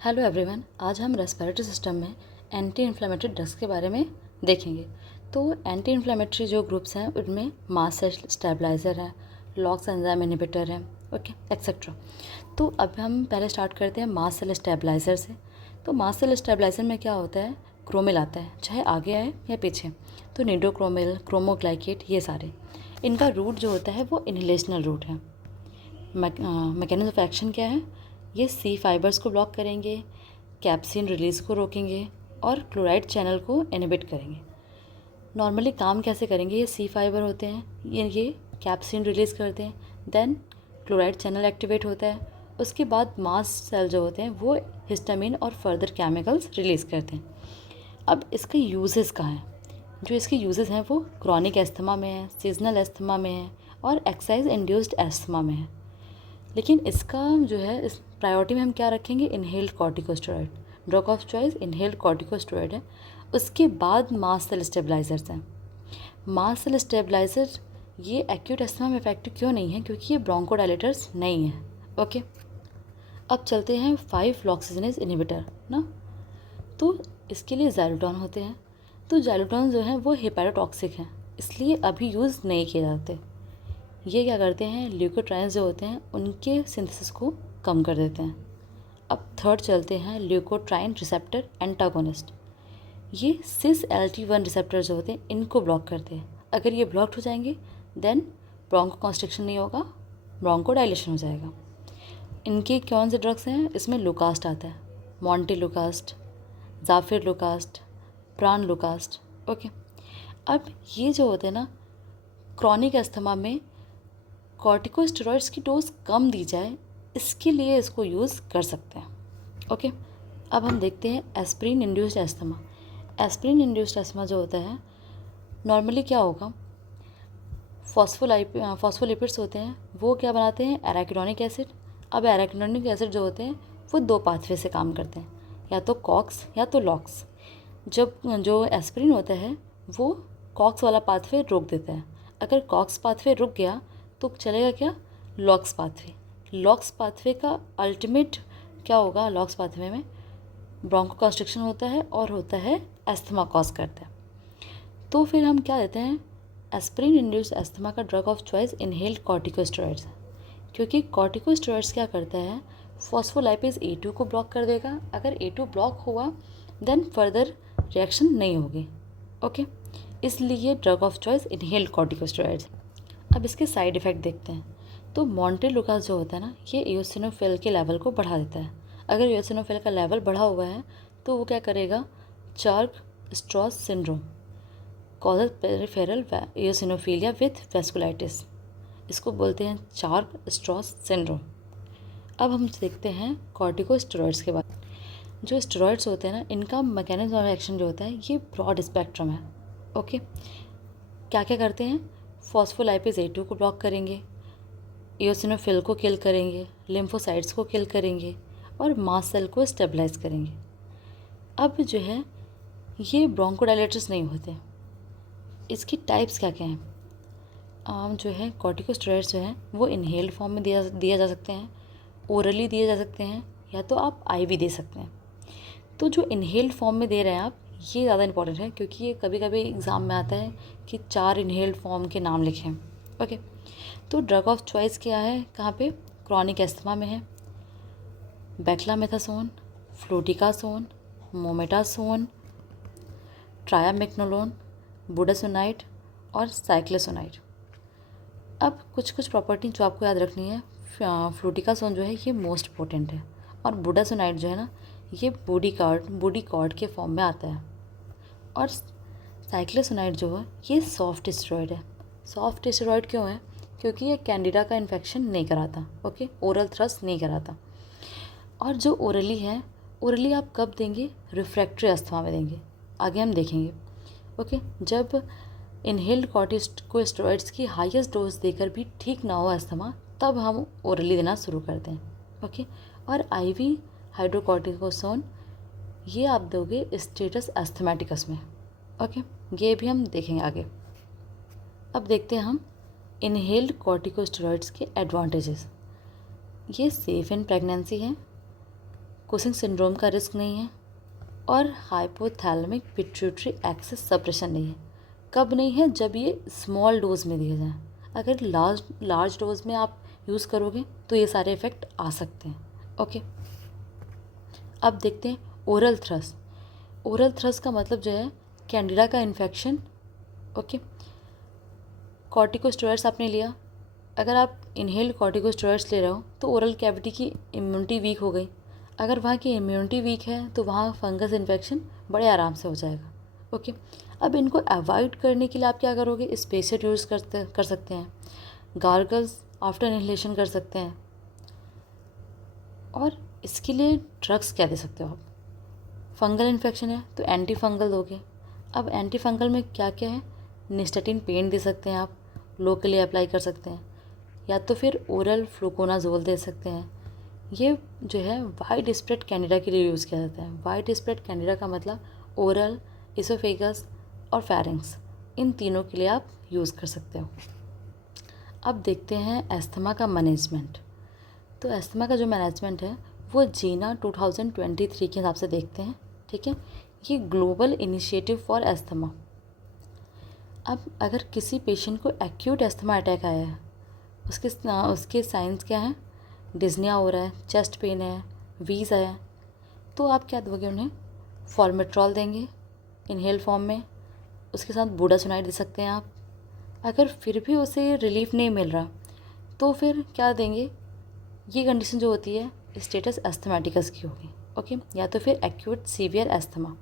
Hello everyone, आज हम respiratory system में एंटी इन्फ्लेमेटरी ड्रग्स के बारे में देखेंगे। तो एंटी इन्फ्लेमेटरी जो ग्रुप्स हैं उनमें मास्ट सेल स्टेबलाइज़र है, लॉक्स एंजाइम इनहिबिटर है, ओके एक्सेट्रा। तो अब हम पहले स्टार्ट करते हैं मास्ट सेल स्टेबलाइज़र से। तो मास्ट सेल स्टेबलाइज़र में क्या होता है, क्रोमिल आता है, चाहे आगे आए या पीछे। तो निडोक्रोमिल, क्रोमोग्लाइकेट, ये सारे इनका रूट जो होता है वो इन्हेलेशनल रूट है। मैकेनिज्म ऑफ एक्शन क्या है, ये सी फाइबर्स को ब्लॉक करेंगे, कैप्सिन रिलीज़ को रोकेंगे और क्लोराइड चैनल को इनहिबिट करेंगे। नॉर्मली काम कैसे करेंगे, ये सी फाइबर होते हैं, ये कैप्सिन रिलीज़ करते हैं, देन क्लोराइड चैनल एक्टिवेट होता है, उसके बाद मास्ट सेल जो होते हैं वो हिस्टामिन और फर्दर केमिकल्स रिलीज़ करते हैं। अब इसके यूजेस कहाँ हैं, जो इसके यूजेस हैं वो क्रॉनिक एस्थमा में है, सीजनल एस्थमा में है और एक्सरसाइज इंड्यूस्ड एस्थमा में है। लेकिन इसका जो है इस प्रायोरिटी में हम क्या रखेंगे, inhaled corticosteroid. Drug of choice inhaled corticosteroid है। उसके बाद मास्ट सेल स्टेबलाइजर्स हैं। मास्ट सेल स्टेबलाइजर ये एक्यूट एस्थमा में इफेक्टिव क्यों नहीं है, क्योंकि ये ब्रोंकोडायलेटर्स नहीं है। ओके, अब चलते हैं 5-फ्लॉक्सीजिनेज इनहिबिटर ना। तो इसके लिए ज़ाइलोटॉन होते हैं। तो ज़ाइलोटॉन जो है वो हेपेटोटॉक्सिक हैं, इसलिए अभी यूज़ नहीं किए जाते। ये क्या करते हैं, ल्यूकोट्राइन्स जो होते हैं उनके सिंथेसिस को कम कर देते हैं। अब थर्ड चलते हैं ल्यूकोट्राइन रिसेप्टर एंटागोनिस्ट। ये सिस LT1 रिसेप्टर जो होते हैं इनको ब्लॉक करते हैं। अगर ये ब्लॉक्ड हो जाएंगे देन ब्रोंको कॉन्स्ट्रिक्शन नहीं होगा, ब्रोंको डायलेशन हो जाएगा। इनके कौन से ड्रग्स हैं, इसमें लुकास्ट आता है, मॉन्टे लुकास्ट, जाफिर लुकास्ट, प्रान लुकास्ट। ओके, अब ये जो होते हैं ना, क्रॉनिक अस्थमा में कॉर्टिकोस्टेरॉइड्स की डोज कम दी जाए, इसके लिए इसको यूज़ कर सकते हैं। ओके, अब हम देखते हैं aspirin induced asthma. Aspirin induced asthma जो होता है, नॉर्मली क्या होगा, फॉस्फोलिपिड्स होते हैं, वो क्या बनाते हैं, एराकिडोनिक एसिड। अब एराकिडोनिक एसिड जो होते हैं वो 2 पाथवे से काम करते हैं, या तो कॉक्स या तो लॉक्स। जब जो एस्प्रिन होता है वो कॉक्स वाला पाथवे रोक देता है। अगर कॉक्स पाथवे रुक गया तो चलेगा क्या, लॉक्स पाथवे। लॉक्स पाथवे का अल्टीमेट क्या होगा, लॉक्स पाथवे में ब्रोंको कॉन्स्ट्रिक्शन होता है और होता है एस्थमा कॉज करता है। तो फिर हम क्या देते हैं, एस्प्रिन इंड्यूस्ड एस्थमा का drug of choice inhaled corticosteroids है। क्योंकि कॉर्टिकोस्टेरॉइड्स क्या करता है, फॉस्फोलाइपेज A2 को ब्लॉक कर देगा। अगर A2 ब्लॉक हुआ देन फर्दर रिएक्शन नहीं होगी। ओके, इसलिए drug of choice inhaled corticosteroids. अब इसके साइड इफ़ेक्ट देखते हैं। तो मॉन्टेलुकास जो होता है ना, ये इओसिनोफिल के लेवल को बढ़ा देता है। अगर इओसिनोफिल का लेवल बढ़ा हुआ है तो वो क्या करेगा, Churg Strauss syndrome, causes peripheral eosinophilia with vasculitis. इसको बोलते हैं चार्क स्ट्रॉस सिंड्रोम। अब हम देखते हैं कॉर्टिकोस्टेरॉइड्स के बाद। जो स्टेरॉइड्स होते हैं ना, इनका मैकेनिज्म ऑफ एक्शन जो होता है ये ब्रॉड स्पेक्ट्रम है। ओके, क्या क्या करते हैं, फॉस्फोलाइपेज A2 को ब्लॉक करेंगे, इओसिनोफिल को किल करेंगे, लिम्फोसाइट्स को किल करेंगे और मास्ट सेल को स्टेबलाइज करेंगे। अब जो है ये ब्रोंकोडायलेटर्स नहीं होते। इसकी टाइप्स क्या क्या हैं, जो है कॉर्टिकोस्टेरॉइड्स जो हैं वो इनहेल्ड फॉर्म में दिया जा सकते हैं, ओरली दिए जा सकते हैं, या तो आप IV दे सकते हैं। तो जो इनहेल्ड फॉर्म में दे रहे हैं आप, ये ज़्यादा इंपॉर्टेंट है, क्योंकि ये कभी कभी एग्ज़ाम में आता है कि 4 इनहेल्ड फॉर्म के नाम लिखें। ओके, तो ड्रग ऑफ चॉइस क्या है, कहाँ पे, क्रॉनिक एस्थमा में है, बेक्लामेथासोन, फ्लूटिकासोन, मोमेटासोन, ट्रायामेक्नोलोन, बुडासोनाइड और साइक्लोसोनाइड। अब कुछ कुछ प्रॉपर्टी जो आपको याद रखनी है, फ्लूटिकासोन जो है ये मोस्ट पोटेंट है, और बुडासोनाइड जो है ना ये बॉडी कॉर्ड के फॉर्म में आता है, और साइक्लोसोनाइड जो है ये सॉफ्ट स्टेरॉइड है। सॉफ्ट स्टेरॉइड क्यों है, क्योंकि ये कैंडिडा का इन्फेक्शन नहीं कराता। ओके, ओरल थ्रस्ट नहीं कराता। और जो ओरली है, ओरली आप कब देंगे, रिफ्रैक्टरी अस्थमा में देंगे, आगे हम देखेंगे। ओके, जब इनहेल्ड कॉर्टिकोस्टेरॉइड्स की हाईएस्ट डोज देकर भी ठीक ना हो अस्थमा, तब हम ओरली देना शुरू करते हैं। ओके, और IV हाइड्रोकॉर्टिकोसोन ये आप दोगे स्टेटस एस्थमेटिकस में। ओके, ये भी हम देखेंगे आगे। अब देखते हैं हम इनहेल्ड कॉर्टिकोस्टेरॉइड्स के एडवांटेजेस। ये सेफ़ इन प्रेगनेंसी हैं, कुशिंग सिंड्रोम का रिस्क नहीं है और हाइपोथैलेमिक पिट्यूटरी एक्सेस सप्रेशन नहीं है। कब नहीं है? जब ये स्मॉल डोज में दिया जाए। अगर लार्ज डोज में आप यूज़ करोगे तो ये सारे इफ़ेक्ट आ सकते हैं। ओके, अब देखते हैं ओरल थ्रस्ट। ओरल थ्रस्ट का मतलब जो है कैंडिडा का इन्फेक्शन। ओके, कॉर्टिकोस्टेरॉइड्स आपने लिया, अगर आप इनहेल्ड कॉर्टिकोस्टेरॉइड्स ले रहे हो तो ओरल कैविटी की इम्यूनिटी वीक हो गई। अगर वहाँ की इम्यूनिटी वीक है तो वहाँ फंगस इन्फेक्शन बड़े आराम से हो जाएगा। ओके, अब इनको अवॉइड करने के लिए आप क्या करोगे? स्पेशल यूज़ कर सकते हैं, गार्गल्स आफ्टर इनहेलेशन कर सकते हैं, और इसके लिए ड्रग्स क्या दे सकते हो आप? फंगल इन्फेक्शन है तो एंटी फंगल दोगे। अब एंटी फंगल में क्या क्या है? निस्टेटिन पेन दे सकते हैं आप, लोकली अप्लाई कर सकते हैं, या तो फिर ओरल फ्लूकोनाजोल दे सकते हैं। ये जो है वाइड स्प्रेड कैंडिडा के लिए यूज़ किया जाता है। वाइड स्प्रेड कैंडिडा का मतलब ओरल, इसोफेगस और फेरिंग्स, इन तीनों के लिए आप यूज़ कर सकते हो। अब देखते हैं एस्थमा का मैनेजमेंट। तो एस्थमा का जो मैनेजमेंट है वो जीना 2023 के हिसाब से देखते हैं। ठीक है, ये ग्लोबल इनिशिएटिव फॉर एस्थमा। अब अगर किसी पेशेंट को एक्यूट एस्थमा अटैक आया है, उसके साइंस क्या हैं? डिज़निया हो रहा है, चेस्ट पेन है, वीज़ है, तो आप क्या दोगे उन्हें? फॉर्मेट्रॉल देंगे इनहेल फॉर्म में, उसके साथ बुडासोनाइड दे सकते हैं आप। अगर फिर भी उसे रिलीफ नहीं मिल रहा तो फिर क्या देंगे? ये कंडीशन जो होती है स्टेटस एस्थमेटिकस की होगी। ओके, या तो फिर एक्यूट सीवियर एस्थमा।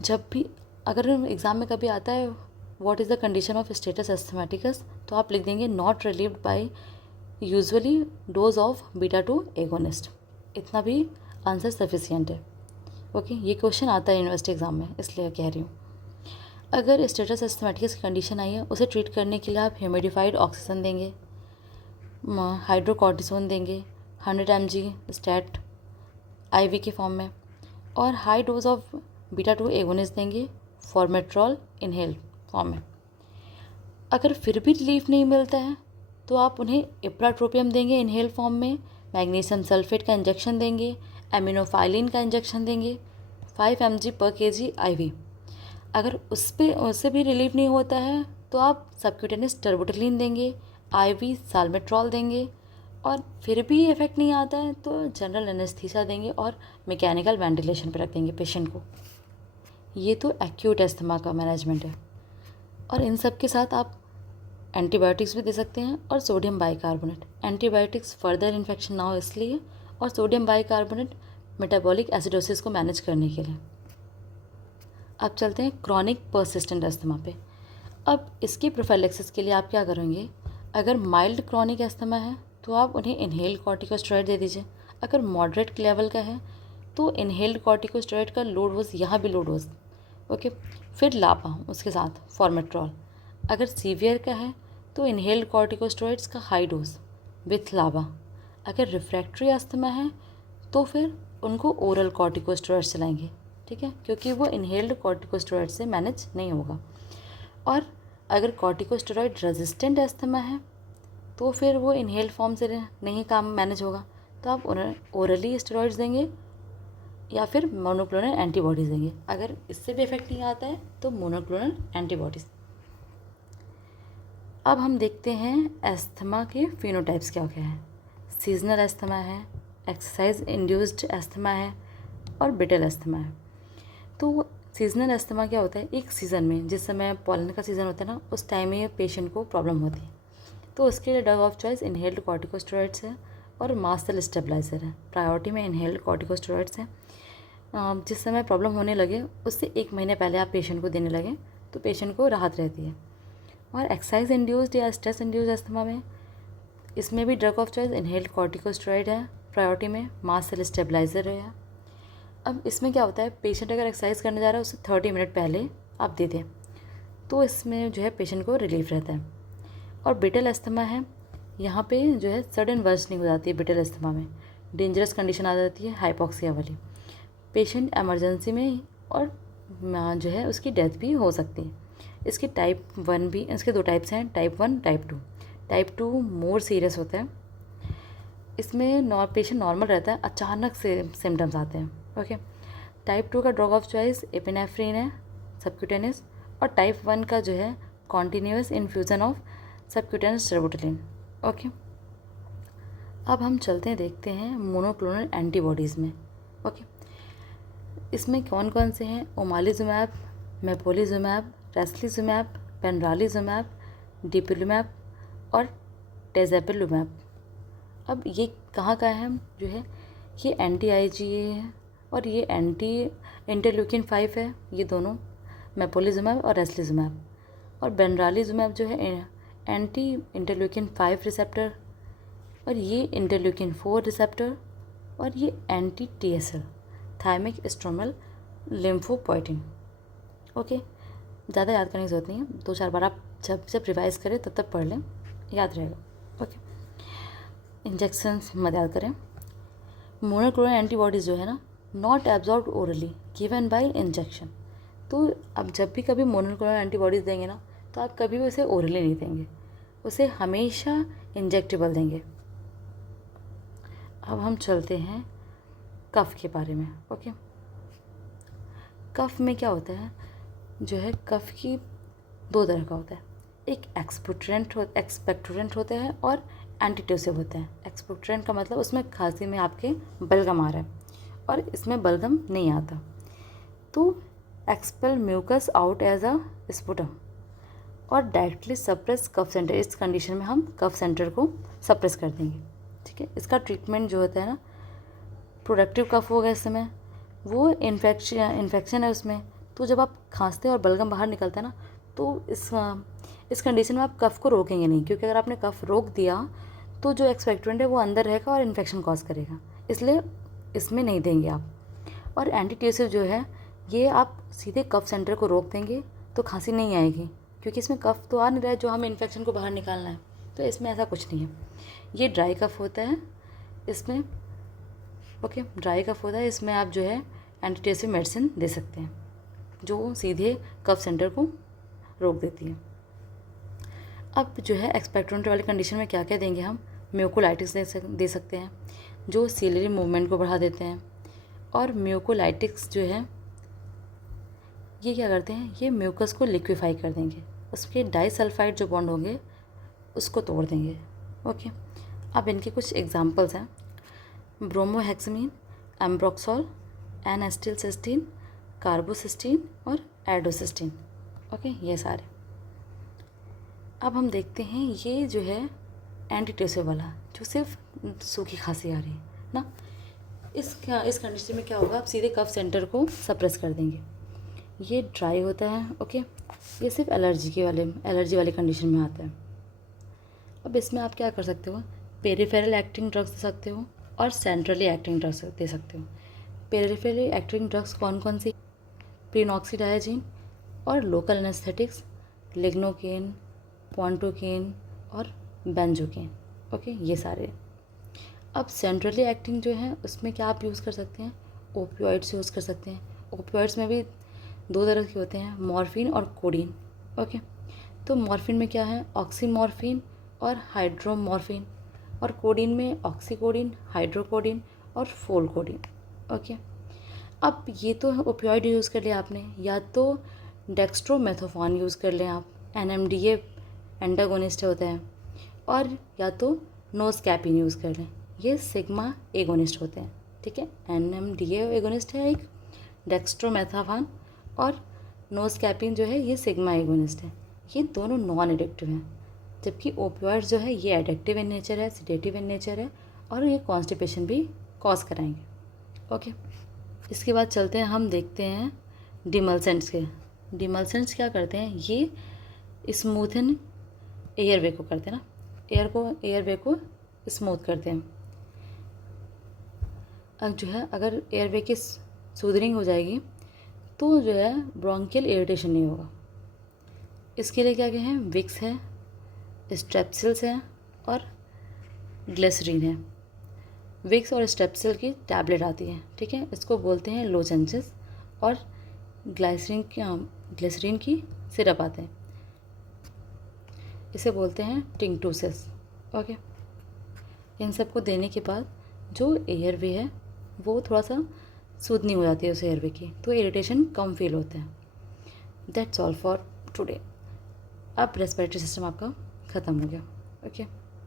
जब भी अगर एग्ज़ाम में कभी आता है what is the condition of status asthmaticus, तो आप लिख देंगे not relieved by usually dose of beta two agonist. इतना भी आंसर सफिशिएंट है। ओके, ये क्वेश्चन आता है यूनिवर्सिटी एग्ज़ाम में, इसलिए कह रही हूँ। अगर स्टेटस एस्थमेटिकस की कंडीशन आई है, उसे ट्रीट करने के लिए आप ह्यूमिडिफाइड ऑक्सीजन देंगे, हाइड्रोकॉर्टिसोन देंगे 100 mg स्टैट IV के फॉर्म में, और high dose of beta two agonist देंगे फॉर्मेट्रॉल इनहेल फॉर्म में। अगर फिर भी रिलीफ नहीं मिलता है तो आप उन्हें इप्राट्रोपियम देंगे इनहेल फॉर्म में, मैग्नीशियम सल्फेट का इंजेक्शन देंगे, एमिनोफाइलिन का इंजेक्शन देंगे 5 mg पर kg IV। अगर उससे भी रिलीफ नहीं होता है तो आप सबक्यूटेनियस टर्बोटलिन देंगे, IV साल्मेट्रॉल देंगे, और फिर भी इफेक्ट नहीं आता है तो जनरल एनेस्थीसिया देंगे और मैकेनिकल वेंटिलेशन पर रख देंगे पेशेंट को। ये तो एक्यूट एस्थमा का मैनेजमेंट है। और इन सब के साथ आप एंटीबायोटिक्स भी दे सकते हैं और sodium bicarbonate. Antibiotics further infection ना हो इसलिए, और सोडियम बाइकार्बोनेट मेटाबॉलिक एसिडोसिस को मैनेज करने के लिए। अब चलते हैं क्रॉनिक पर्सिस्टेंट एस्थमा पे। अब इसकी प्रोफाइलेक्सिस के लिए आप क्या करेंगे? अगर माइल्ड क्रॉनिक एस्थमा है तो आप उन्हें इनहेल कॉर्टिकोस्टेरॉइड दे दीजिए। अगर मॉडरेट लेवल का है तो इनहेल्ड कॉर्टिकोस्टेरॉइड का लो डोज, यहाँ भी लो डोज। ओके, फिर लापा उसके साथ फॉर्मेट्रॉल। अगर सीवियर का है तो इनहेल्ड कॉर्टिकोस्टेरॉइड्स का हाई डोज विथ लाबा। अगर रिफ्रैक्टरी अस्थमा है तो फिर उनको ओरल कॉर्टिकोस्टेरॉइड्स चलाएंगे। ठीक है, क्योंकि वो इनहेल्ड कॉर्टिकोस्टेरॉइड से मैनेज नहीं होगा। और अगर कॉर्टिकोस्टेरॉइड रेजिस्टेंट अस्थमा है तो फिर वो इनहेल फॉर्म से नहीं काम मैनेज होगा, तो आप ओरली स्टेरॉइड्स देंगे या फिर मोनोक्लोनल एंटीबॉडीज़ देंगे। अगर इससे भी इफेक्ट नहीं आता है तो मोनोक्लोनल एंटीबॉडीज़। अब हम देखते हैं एस्थमा के फिनोटाइप्स क्या क्या है। सीजनल एस्थमा है, एक्सरसाइज इंड्यूस्ड एस्थमा है, और ब्रिटल एस्थमा है। तो सीजनल एस्थमा क्या होता है? एक सीज़न में, जिस समय पॉलन का सीज़न होता है ना, उस टाइम में पेशेंट को प्रॉब्लम होती है, तो उसके लिए drug of choice inhaled corticosteroids है और मास्ट सेल स्टेबलाइजर है। प्रायोरिटी में इनहेल्ड कॉर्टिकोस्टेरॉइड्स हैं। जिस समय प्रॉब्लम होने लगे उससे 1 महीने पहले आप पेशेंट को देने लगे तो पेशेंट को राहत रहती है। और एक्सरसाइज इंड्यूस्ड या स्ट्रेस इंड्यूस्ड एस्थमा में, इसमें भी drug of choice inhaled corticosteroid है, प्रायोरिटी में मास्ट सेल स्टेबलाइजर है। अब इसमें क्या होता है, पेशेंट अगर एक्सरसाइज करने जा रहा है उससे 30 मिनट पहले आप दे दें तो इसमें जो है पेशेंट को रिलीफ रहता है। और ब्रिटल अस्थमा है, यहाँ पे जो है सडन वर्सनिंग हो जाती है ब्रिटल अस्थमा में, डेंजरस कंडीशन आ जाती है हाइपोक्सिया वाली, पेशेंट एमरजेंसी में और जो है उसकी डेथ भी हो सकती है। इसकी टाइप 1 भी, इसके 2 टाइप्स हैं, type 1 type 2। Type 2 more serious होता है इसमें पेशेंट नॉर्मल रहता है, अचानक से सिम्टम्स आते हैं। ओके, टाइप 2 का ड्रग ऑफ चॉइस एपिनेफ्रिन है सबक्यूटेनियस, और टाइप 1 का जो है continuous infusion of subcutaneous terbutaline. Okay, अब हम चलते हैं, देखते हैं मोनोक्लोनल एंटीबॉडीज़ में। ओके, इसमें कौन कौन से हैं? ओमालिजुमैब, मेपोलिजुमैब, रेस्लिजुमैब, पेनरालिजुमैब, डिपिलुमैब और टेजेपिलुमैब। अब ये कहाँ का है? जो है ये एंटी IgA है और ये एंटी इंटरल्यूकिन 5 है, ये दोनों मेपोलिजुमैब और रेस्लिजुमैब। और बेनरालिजुमैब जो है एंटी इंटरल्यूकिन 5 रिसेप्टर, और ये इंटरल्यूकिन 4 रिसेप्टर, और ये एंटी TSL थायमिक स्ट्रोमल लिम्फोपोइटिन। ओके, ज़्यादा याद करने की ज़रूरत नहीं है, 2-4 बार आप जब जब रिवाइज़ करें तब तक पढ़ लें, याद रहेगा। ओके, इंजेक्शंस मत याद करें। मोनोक्लोनल एंटीबॉडीज़ जो है ना, not absorbed orally given by injection. तो अब जब भी कभी मोनोक्लोनल एंटीबॉडीज़ देंगे ना, तो आप कभी भी उसे ओरली नहीं देंगे, उसे हमेशा इंजेक्टेबल देंगे। अब हम चलते हैं कफ के बारे में। ओके, कफ में क्या होता है? जो है कफ की 2 तरह का होता है, एक एक्सपेक्टोरेंट होता है और एंटीट्यूसिव होता है। एक्सपेक्टोरेंट का मतलब उसमें खांसी में आपके बलगम आ रहा है, और इसमें बलगम नहीं आता, तो expel mucus out as a sputum और डायरेक्टली सप्रेस कफ सेंटर। इस कंडीशन में हम कफ सेंटर को सप्रेस कर देंगे। ठीक है, इसका ट्रीटमेंट जो होता है ना, प्रोडक्टिव कफ होगा इस समय, वो इन्फेक्शन है उसमें, तो जब आप खांसते हैं और बलगम बाहर निकलता है ना, तो इस कंडीशन में आप कफ को रोकेंगे नहीं, क्योंकि अगर आपने कफ रोक दिया तो जो एक्सपेक्टोरेंट है वो अंदर रहेगा और इन्फेक्शन कॉज करेगा, इसलिए इसमें नहीं देंगे आप। और एंटीट्यूसिव जो है, ये आप सीधे कफ सेंटर को रोक देंगे तो खांसी नहीं आएगी, क्योंकि इसमें कफ तो आ नहीं रहा है जो हमें इन्फेक्शन को बाहर निकालना है, तो इसमें ऐसा कुछ नहीं है। ये ड्राई कफ होता है इसमें। ओके, ड्राई कफ होता है, इसमें आप जो है एंटीट्यूसिव मेडिसिन दे सकते हैं जो सीधे कफ सेंटर को रोक देती है। अब जो है एक्सपेक्टोरेंट वाली कंडीशन में क्या क्या देंगे हम? म्यूकोलाइटिक्स दे सकते हैं जो सीलरी मूवमेंट को बढ़ा देते हैं, और म्यूकोलाइटिक्स जो है ये क्या करते हैं? ये म्यूकस को लिक्विफाई कर देंगे, उसके डाइसल्फाइड जो बॉन्ड होंगे उसको तोड़ देंगे। ओके, अब इनके कुछ एग्जांपल्स हैं, ब्रोमोहेक्सामीन, एम्ब्रोक्सोल, एन-एसिटिलसिस्टीन, कार्बोसिस्टीन और एडोसिस्टीन। ओके, ये सारे। अब हम देखते हैं ये जो है एंटीट्यूसिव वाला, जो सिर्फ सूखी खांसी आ रही है ना, इस कंडीशन में क्या होगा? आप सीधे कफ सेंटर को सप्रेस कर देंगे। ये ड्राई होता है। ओके, ये सिर्फ एलर्जी वाले कंडीशन में आता है। अब इसमें आप क्या कर सकते हो? पेरिफेरल एक्टिंग ड्रग्स दे सकते हो और सेंट्रली एक्टिंग ड्रग्स दे सकते हो। पेरिफेरली एक्टिंग ड्रग्स कौन कौन सी? प्रीनॉक्सीडायाजिन और लोकल एनेस्थेटिक्स, लिग्नोकेन, पॉन्टोकेन और बेंजोकेन। ओके, ये सारे। अब सेंट्रली एक्टिंग जो है उसमें क्या आप यूज़ कर सकते हैं? ओपियोइड्स यूज़ कर सकते हैं। ओपियोइड्स में भी 2 तरह के होते हैं, मॉर्फिन और कोडीन। ओके, तो मॉर्फिन में क्या है? ऑक्सीमॉर्फिन और हाइड्रोमॉर्फिन, और कोडीन में ऑक्सीकोडीन, हाइड्रोकोडीन और फोलकोडीन। ओके, अब ये तो ओपियोइड यूज़ कर लिया आपने, या तो डेक्स्ट्रोमेथोफॉन यूज़ कर लें आप, NMDA एंटागोनिस्ट होता है, और या तो नोस्कैपिन यूज़ कर लें, ये सिग्मा एगोनिस्ट होते हैं। ठीक है, NMDA एगोनिस्ट है एक, डेक्स्ट्रोमेथाफॉन और नोस्कैपिन जो है ये सिग्मा एगोनिस्ट है। ये दोनों नॉन एडिक्टिव हैं, जबकि ओपियोइड्स जो है ये एडिक्टिव इन नेचर है, सिडेटिव इन नेचर है, और ये कॉन्स्टिपेशन भी कॉज कराएंगे। ओके, इसके बाद चलते हैं, हम देखते हैं डिमल्सेंट्स के। डिमल्सेंट्स क्या करते हैं? ये स्मूथन एयरवे को करते हैं ना, एयरवे को स्मूथ करते हैं। अब जो है अगर एयरवे की सूदनिंग हो जाएगी तो जो है ब्रोंकियल इरिटेशन नहीं होगा। इसके लिए क्या क्या है? विक्स है, स्ट्रेप्सिल्स है और ग्लिसरीन है। विक्स और स्ट्रेप्सिल की टैबलेट आती है। ठीक है, इसको बोलते हैं लोजेंसेस, और ग्लिसरीन की सिरप आते हैं, इसे बोलते हैं टिंक्टूसेस। ओके, इन सबको देने के बाद जो एयरवे है वो थोड़ा सा सूदनिंग हो जाती है उस एयरवे की, तो इरिटेशन कम फील होता है। That's all for today. अब रेस्पिरेटरी सिस्टम आपका ख़त्म हो गया। ओके।